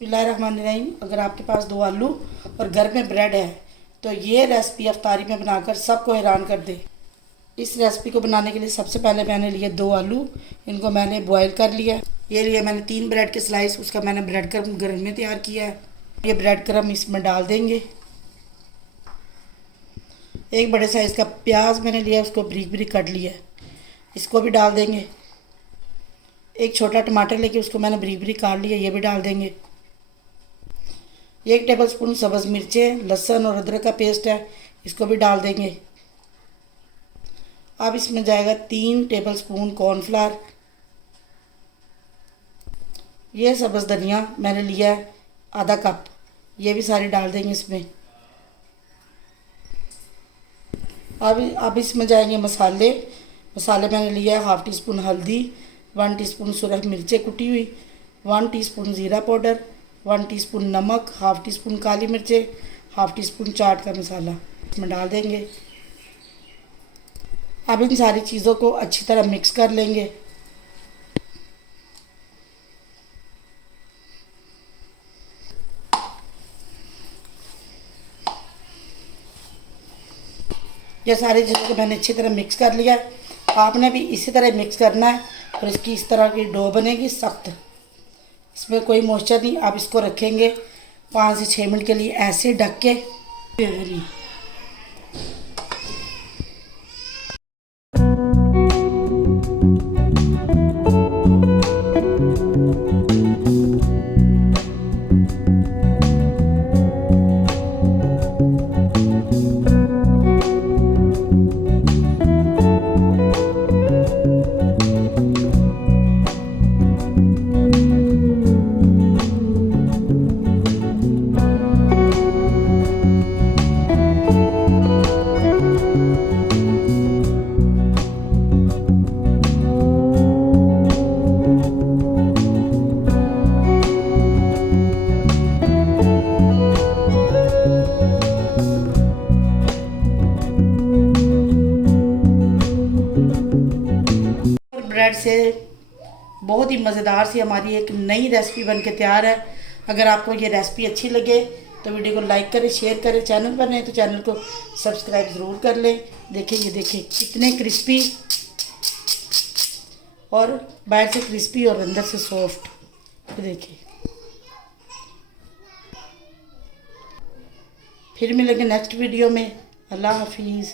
बिस्मिल्लाहिर्रहमानिर्रहीम। अगर आपके पास 2 आलू और घर में ब्रेड है तो ये रेसिपी अफ्तारी में बनाकर सबको हैरान कर दे। इस रेसिपी को बनाने के लिए सबसे पहले मैंने लिए 2 आलू। इनको मैंने बॉईल कर लिया। ये लिए मैंने 3 ब्रेड के स्लाइस, उसका मैंने ब्रेड क्रम घर में तैयार किया है। ये ब्रेड क्रम इसमें डाल देंगे। एक बड़े साइज़ का प्याज मैंने लिया, उसको बारीक बारीक काट लिया, इसको भी डाल देंगे। एक छोटा टमाटर लेके उसको मैंने बारीक बारीक काट लिया, ये भी डाल देंगे। 1 टेबलस्पून सब्ज़ मिर्चें, लहसुन और अदरक का पेस्ट है, इसको भी डाल देंगे। अब इसमें जाएगा 3 टेबलस्पून कॉर्नफ्लावर। ये सब्ज़ धनिया मैंने लिया है आधा कप, ये भी सारी डाल देंगे इसमें। अब इसमें जाएंगे मसाले। मसाले मैंने लिया है 1/2 टीस्पून हल्दी, 1 टीस्पून सुरख मिर्चें कुटी हुई, 1 टीस्पून ज़ीरा पाउडर, 1 टीस्पून नमक, 1/2 टीस्पून काली मिर्चें, 1/2 टीस्पून चाट का मसाला इसमें डाल देंगे। अब इन सारी चीज़ों को अच्छी तरह मिक्स कर लेंगे। ये सारी चीज़ों को मैंने अच्छी तरह मिक्स कर लिया। आपने भी इसी तरह मिक्स करना है और इसकी इस तरह की डो बनेगी सख्त, इसमें कोई मॉइस्चर नहीं। आप इसको रखेंगे 5 से 6 मिनट के लिए ऐसे ढक के। ब्रेड से बहुत ही मज़ेदार सी हमारी एक नई रेसिपी बनके तैयार है। अगर आपको ये रेसिपी अच्छी लगे तो वीडियो को लाइक करें, शेयर करें। चैनल पर नहीं तो चैनल को सब्सक्राइब ज़रूर कर लें। देखिए, ये देखिए कितने क्रिस्पी, और बाहर से क्रिस्पी और अंदर से सॉफ्ट। ये देखिए। फिर मिलेंगे नेक्स्ट वीडियो में। अल्लाह हाफिज़।